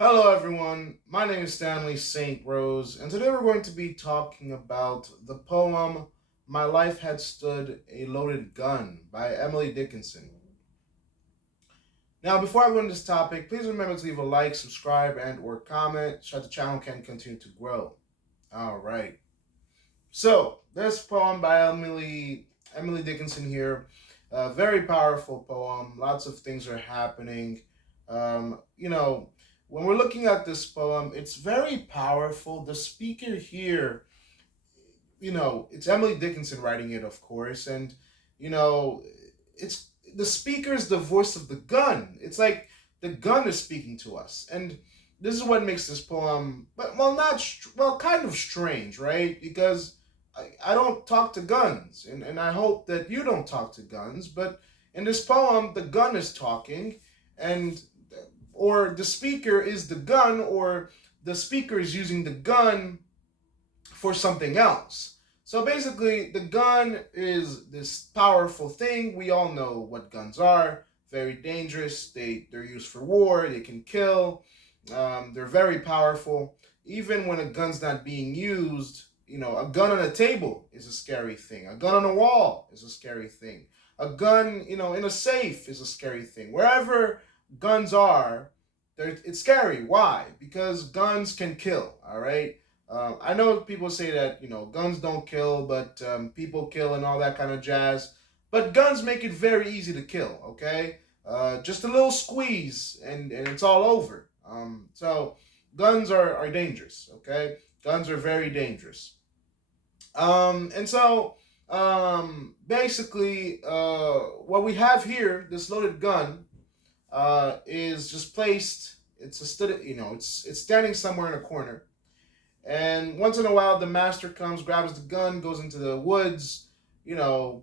Hello, everyone. My name is Stanley St. Rose, and today we're going to be talking about the poem My Life Had Stood a Loaded Gun by Emily Dickinson. Now, before I go into this topic, please remember to leave a like, subscribe, and or comment so that the channel can continue to grow. All right. So, this poem by Emily Dickinson here, a very powerful poem. Lots of things are happening. When we're looking at this poem, it's very powerful. The speaker here, it's Emily Dickinson writing it, of course, and you know, it's the speaker is the voice of the gun. It's like the gun is speaking to us, and this is what makes this poem, well, kind of strange, right? Because I don't talk to guns, and I hope that you don't talk to guns. But in this poem, the gun is talking, and or the speaker is the gun, or the speaker is using the gun for something else. So basically, the gun is this powerful thing. We all know what guns are. Very dangerous. They're used for war. They can kill. They're very powerful. Even when a gun's not being used, a gun on a table is a scary thing. A gun on a wall is a scary thing. A gun, in a safe is a scary thing. Wherever guns are, it's scary. Why? Because guns can kill. All right. I know people say that guns don't kill, but people kill and all that kind of jazz. But guns make it very easy to kill. Okay, just a little squeeze and it's all over. So guns are dangerous. Okay, guns are very dangerous. Basically, what we have here, this loaded gun, is just placed. It's a stud. It's standing somewhere in a corner. And once in a while, the master comes, grabs the gun, goes into the woods, you know,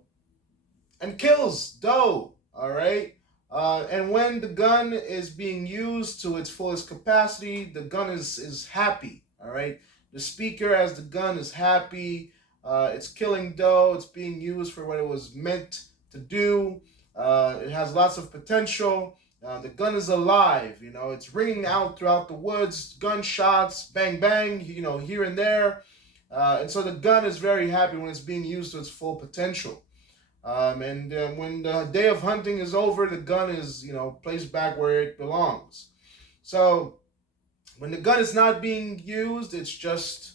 and kills Doe. All right. And when the gun is being used to its fullest capacity, the gun is happy. All right. The speaker, as the gun, is happy. It's killing Doe. It's being used for what it was meant to do. It has lots of potential. The gun is alive, it's ringing out throughout the woods, gunshots, bang, bang, here and there. And so the gun is very happy when it's being used to its full potential. And when the day of hunting is over, the gun is, placed back where it belongs. So when the gun is not being used, it's just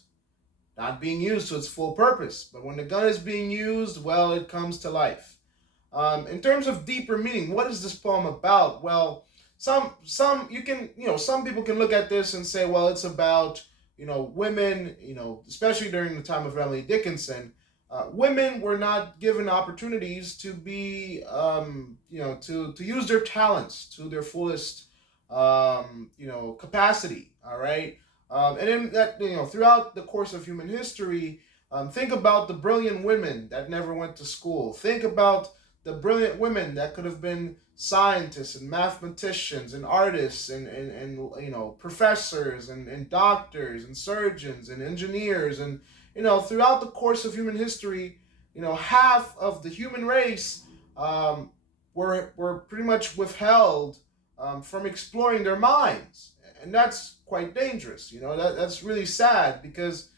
not being used to its full purpose. But when the gun is being used, well, it comes to life. In terms of deeper meaning, what is this poem about? Well, some you can some people can look at this and say, well, it's about women, especially during the time of Emily Dickinson. Women were not given opportunities to be to use their talents to their fullest capacity. All right, and in that throughout the course of human history, think about the brilliant women that never went to school. Think about the brilliant women that could have been scientists and mathematicians and artists and professors and doctors and surgeons and engineers. And throughout the course of human history, half of the human race were pretty much withheld from exploring their minds, and that's quite dangerous. That's really sad, because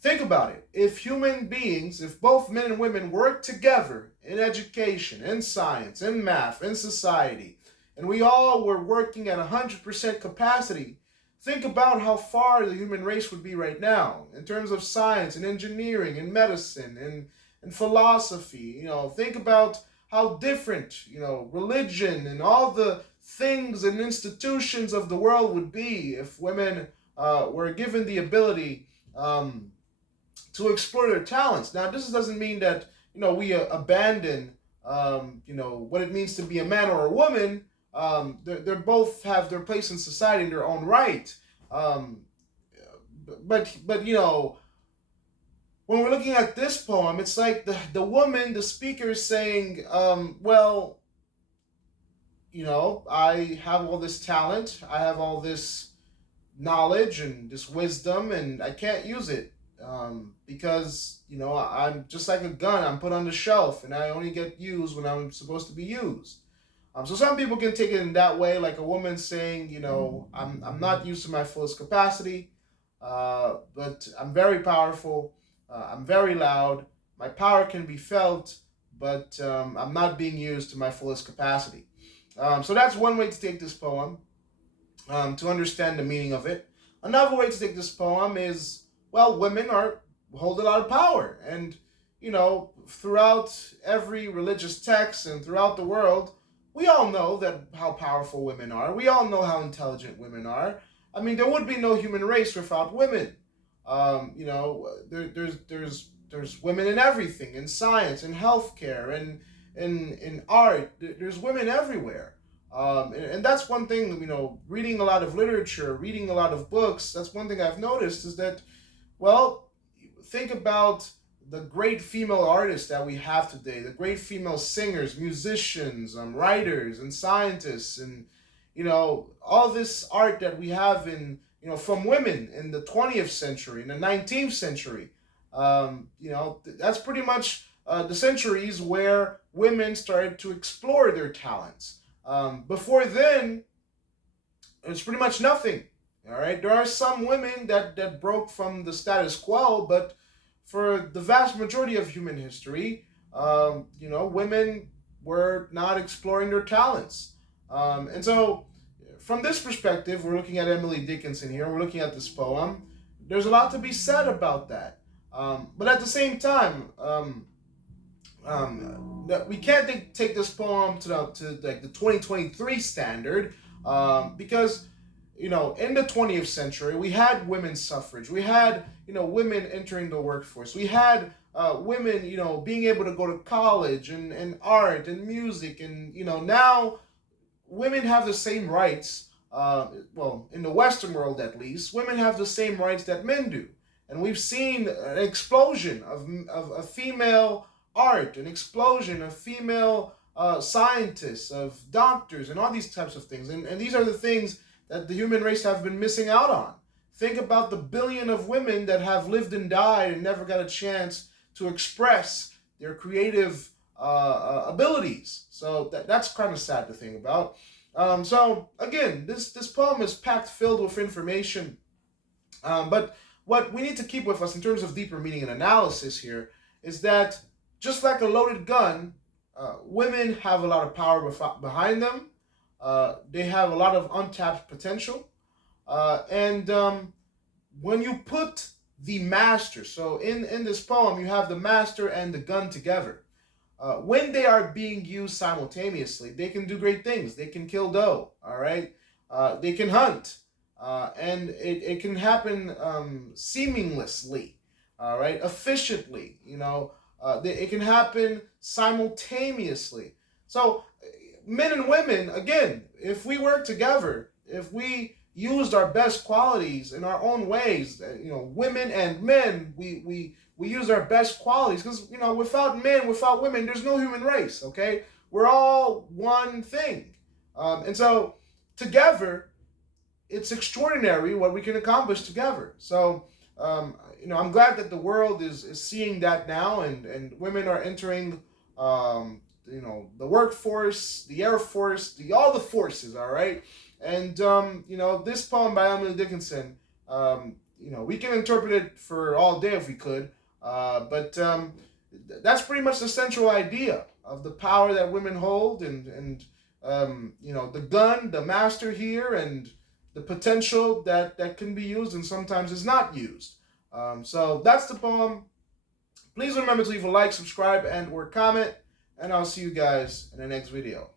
think about it. If human beings, if both men and women work together in education, in science, in math, in society, and we all were working at 100% capacity, think about how far the human race would be right now in terms of science and engineering and medicine and philosophy. Think about how different, religion and all the things and institutions of the world would be if women were given the ability to explore their talents. Now, this doesn't mean that we abandon what it means to be a man or a woman. They both have their place in society in their own right. But when we're looking at this poem, it's like the woman, the speaker, is saying, well, I have all this talent, I have all this knowledge and this wisdom, and I can't use it because I'm just like a gun. I'm put on the shelf, and I only get used when I'm supposed to be used. So some people can take it in that way, like a woman saying, I'm not used to my fullest capacity, but I'm very powerful. I'm very loud. My power can be felt, but I'm not being used to my fullest capacity. So that's one way to take this poem, to understand the meaning of it. Another way to take this poem is, well, women hold a lot of power, and throughout every religious text and throughout the world, we all know that how powerful women are. We all know how intelligent women are. I mean, there would be no human race without women. There's women in everything, in science, in healthcare, and in art. There's women everywhere. And that's one thing, reading a lot of literature, reading a lot of books, that's one thing I've noticed is that, well, think about the great female artists that we have today, the great female singers, musicians, writers, and scientists, and, all this art that we have from women in the 20th century, in the 19th century. That's pretty much the centuries where women started to explore their talents. Before then, it's pretty much nothing. All right, there are some women that broke from the status quo, but for the vast majority of human history, women were not exploring their talents. And so, from this perspective, we're looking at Emily Dickinson here. We're looking at this poem. There's a lot to be said about that. But at the same time, that we can't take this poem to like the 2023 standard, because in the 20th century we had women's suffrage, we had women entering the workforce, we had women being able to go to college and art and music, and now women have the same rights. Well, in the Western world at least, women have the same rights that men do, and we've seen an explosion of female art, an explosion of female scientists, of doctors, and all these types of things. And these are the things that the human race have been missing out on. Think about the billion of women that have lived and died and never got a chance to express their creative abilities. So that's kind of sad to think about. So again, this poem is packed filled with information. But what we need to keep with us in terms of deeper meaning and analysis here is that just like a loaded gun, women have a lot of power behind them. They have a lot of untapped potential. And when you put the master, so in this poem, you have the master and the gun together. When they are being used simultaneously, they can do great things. They can kill doe, all right? They can hunt. And it can happen seamlessly, all right? Efficiently, it can happen simultaneously. So men and women, again, if we work together, if we used our best qualities in our own ways, women and men, we use our best qualities, because without men, without women, there's no human race. Okay, we're all one thing, and so together, it's extraordinary what we can accomplish together. So I'm glad that the world is seeing that now, and women are entering the workforce, the Air Force, all the forces, all right? And, this poem by Emily Dickinson, we can interpret it for all day if we could, but that's pretty much the central idea of the power that women hold, and the gun, the master here, and the potential that can be used and sometimes is not used. So that's the poem. Please remember to leave a like, subscribe, and or comment, and I'll see you guys in the next video.